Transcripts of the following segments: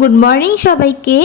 Good morning সবাইকে।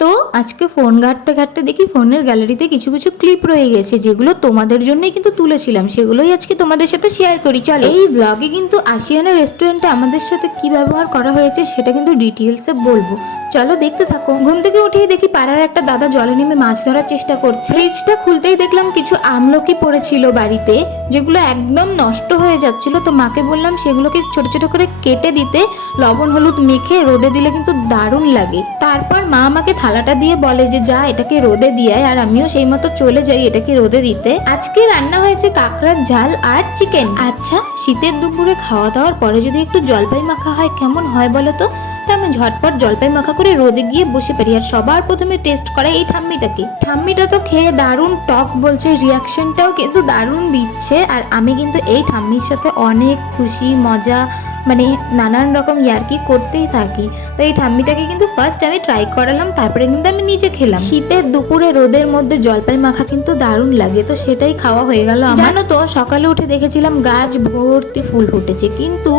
তো আজকে ফোন ঘাঁটতে ঘাঁটতে দেখি ফোনের গ্যালারিতে কিছু কিছু ক্লিপ রয়ে গেছে, যেগুলো তোমাদের জন্যই কিন্তু তুলেছিলাম। সেগুলোই আজকে তোমাদের সাথে শেয়ার করি। চলো। এই ব্লগে কিন্তু আশিয়ানা রেস্টুরেন্টে আমাদের সাথে কি ব্যবহার করা হয়েছে সেটা কিন্তু ডিটেলসে বলব। চলো দেখতে থাকো। ঘুম থেকে উঠেই দেখি পাড়ার একটা দাদা জলে নেমে মাছ ধরার চেষ্টা করছে। ফ্রিজটা খুলতেই দেখলাম কিছু আমলকি পড়েছিল বাড়িতে। যেগুলো একদম নষ্ট হয়ে যাচ্ছিল, তো মাকে বললাম সেগুলোকে ছোট ছোট করে কেটে দিতে, লবণ, হলুদ মেখে রোদে দিলে কিন্তু দারুণ লাগে। তারপর মা আমাকে থালাটা দিয়ে বলে যে, যা, এটাকে রোদে দিয়ে আর আমিও সেই মতো চলে যাই এটাকে রোদে দিতে। আজকে রান্না হয়েছে কাঁকড়ার ঝাল আর চিকেন। আচ্ছা শীতের দুপুরে খাওয়া দাওয়ার পরে যদি একটু জলপাই মাখা হয়, কেমন হয় বলো তো? তা আমি ঝটপট জলপাই মাখা করে রোদে গিয়ে বসে পারি আর সবার প্রথমে টেস্ট করে এই ঠাম্মিটাকে। ঠাম্মিটা তো খেয়ে দারুণ টক বলছে রিয়াকশনটাও কিন্তু দারুণ দিচ্ছে। আর আমি কিন্তু এই ঠাম্মির সাথে অনেক খুশি, মজা মানে নানান রকম ইয়ার্কি করতেই থাকি। তো এই ঠাম্মিটাকে কিন্তু ফার্স্ট আমি ট্রাই করালাম, তারপরে কিন্তু আমি নিজে খেলাম। শীতের দুপুরে রোদের মধ্যে জলপাই মাখা কিন্তু দারুণ লাগে, তো সেটাই খাওয়া হয়ে গেল আমার। জানো তো, সকালে উঠে দেখেছিলাম গাছ ভর্তি ফুল ফুটেছে। কিন্তু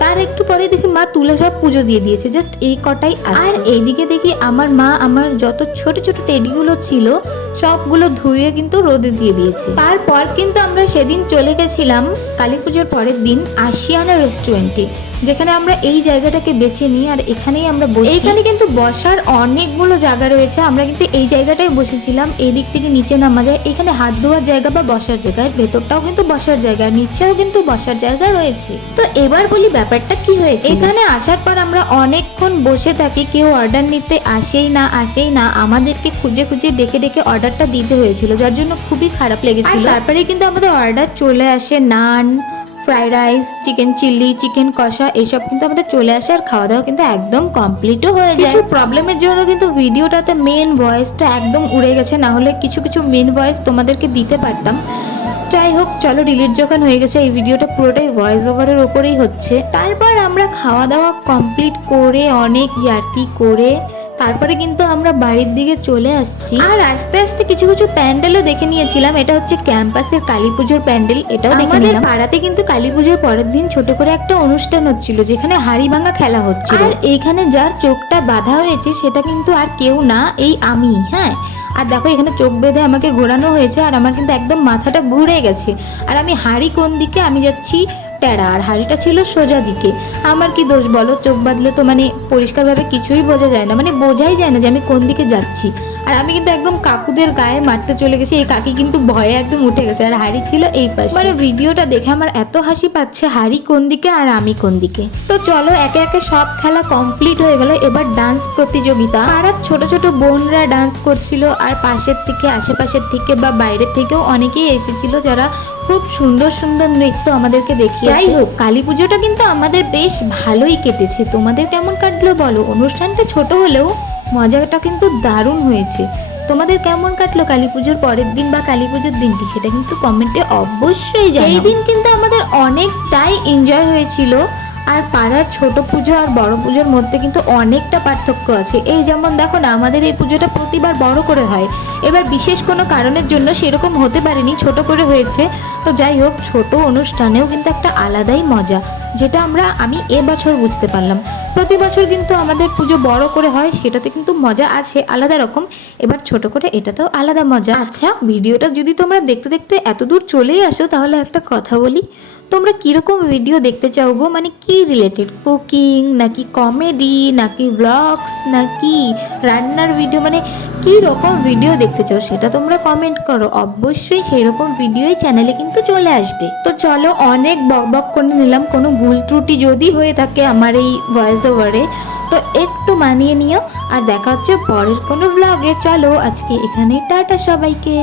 তার একটু পরে দেখি মা তুলে সব পুজো দিয়ে দিয়েছে জাস্ট এই কটাই আর এইদিকে দেখি আমার মা আমার যত ছোট ছোট টেডিগুলো ছিল সবগুলো ধুয়ে কিন্তু রোদে দিয়ে দিয়েছে। তারপর কিন্তু আমরা সেদিন চলে গেছিলাম কালী পুজোর পরের দিন আশিয়ানা রেস্টুরেন্টে যেখানে আমরা এই জায়গাটাকে বেছে নিই আর এখানেই আমরা বসি। এখানে কিন্তু বসার অনেকগুলো জায়গা রয়েছে আমরা কিন্তু এই জায়গাটায় বসেছিলাম এই দিক থেকে নিচে নামা যায়। এখানে হাত ধোয়ার জায়গা বা বসার জায়গা ভেতরটাও কিন্তু বসার জায়গা নিচেও কিন্তু বসার জায়গা রয়েছে। তো এবার বলি ব্যাপারটা কি হয়েছে? এখানে আসার পর আমরা অনেকক্ষণ বসে থাকি কেউ অর্ডার নিতে আসেই না আসেই না আমাদেরকে খুঁজে খুঁজে ডেকে ডেকে অর্ডারটা দিতে হয়েছিল যার জন্য খুবই খারাপ লেগেছিল। তারপরে কিন্তু আমাদের অর্ডার চলে আসে naan fried rice chicken chilli chicken কষা, এসব কিন্তু আমাদের চলে আসে আর খাওয়া দাওয়া কিন্তু একদম কমপ্লিটও হয়ে যায়। কিছু প্রবলেমের জন্য কিন্তু ভিডিওটাতে মেন ভয়েসটা একদম উড়ে গেছে, না হলে কিছু কিছু মেন ভয়েস তোমাদেরকে দিতে পারতাম। যাই হোক, চলো ডিলিট যখন হয়ে গেছে, এই ভিডিওটা পুরোটাই ভয়েস ওভারের ওপরেই হচ্ছে। তারপর আমরা খাওয়া দাওয়া কমপ্লিট করে, অনেক ইয়ার্কি করে তারপরে কিন্তু আমরা বাড়ির দিকে চলে আসছি। আর আস্তে আস্তে কিছু কিছু প্যান্ডেলও দেখে নিয়েছিলাম। এটা হচ্ছে ক্যাম্পাসের কালী পুজোর প্যান্ডেল এটাও দেখে আমাদের নিলাম। পাড়াতে কিন্তু কালী পুজোর পরের দিন ছোট করে একটা অনুষ্ঠান হচ্ছিল যেখানে হাড়ি ভাঙা খেলা হচ্ছিল। আর এইখানে যার চোখটা বাঁধা হয়েছে সেটা কিন্তু আর কেউ না এই আমি হ্যাঁ? আর দেখো এখানে চোখ বেঁধে আমাকে ঘোরানো হয়েছে আর আমার কিন্তু একদম মাথাটা ঘুরে গেছে। আর আমি হাড়ি কোন দিকে আমি যাচ্ছি টেরা, আর হাড়িটা ছিল সোজা দিকে। আমার কি দোষ বলো? চোখ বাঁধলে তো মানে পরিষ্কারভাবে কিছুই বোঝা যায় না। মানে বোঝাই যায় না যে আমি কোন দিকে যাচ্ছি। আর আমি কিন্তু একদম কাকুদের গায়ে মারতে চলে গেছি। এই কাকি কিন্তু ভয়ে একদম উঠে গেছে। আর হাড়ি ছিল এই পাশে। মানে ভিডিওটা দেখে আমার এত হাসি পাচ্ছে হাড়ি কোন দিকে আর আমি কোন দিকে। তো চলো একে একে সব খেলা কমপ্লিট হয়ে গেল। এবার ডান্স প্রতিযোগিতা। পাড়ার ছোট ছোট বোনরা ডান্স করছিল। আর পাশের থেকে আশেপাশের থেকে বা বাইরের থেকেও অনেকেই এসেছিল যারা খুব সুন্দর সুন্দর নৃত্য আমাদেরকে দেখিয়ে যাই হোক কালী পুজোটা কিন্তু আমাদের বেশ ভালোই কেটেছে। তোমাদের কেমন কাটলো বলো? অনুষ্ঠানটা ছোট হলেও মজাটা কিন্তু দারুণ হয়েছে। তোমাদের কেমন কাটলো কালী পুজোর পরের দিন বা কালী পুজোর দিনটি সেটা কিন্তু কমেন্টে অবশ্যই জানাও। এই দিন কিন্তু আমাদের অনেকটাই এনজয় হয়েছিল। আর পাড়ার ছোট পুজো আর বড় পুজোর মধ্যে কিন্তু অনেকটা পার্থক্য আছে। এই যেমন দেখো না, আমাদের এই পুজোটা প্রতিবার বড় করে হয়। এবার বিশেষ কোনো কারণের জন্য সেরকম হতে পারেনি, ছোট করে হয়েছে। তো যাই হোক, ছোট অনুষ্ঠানেও কিন্তু একটা আলাদাই মজা, যেটা আমরা, আমি এবছর বুঝতে পারলাম। প্রতি বছর কিন্তু আমাদের পুজো বড় করে হয়, সেটাতে কিন্তু মজা আছে, আলাদা রকম। এবার ছোট করে এটাতেও আলাদা মজা। আচ্ছা ভিডিওটা যদি তোমরা দেখতে দেখতে এত দূর চলেই আসো, তাহলে একটা কথা বলি। তোমরা কীরকম ভিডিও দেখতে চাও গো? মানে কি রিলেটেড কুকিং নাকি কমেডি নাকি ব্লগস নাকি রান্নার ভিডিও মানে কি রকম ভিডিও দেখতে চাও সেটা তোমরা কমেন্ট করো। অবশ্যই সেই রকম ভিডিওই চ্যানেলে কিন্তু চলে আসবে। তো চলো অনেক বক বক করে নিলাম। কোনো ভুল ত্রুটি যদি হয়ে থাকে আমার এই ভয়েস ওভারে তো একটু মানিয়ে নিও। আর দেখা হচ্ছে পরের কোনো ব্লগে চলো আজকে এখানে টাটা সবাইকে।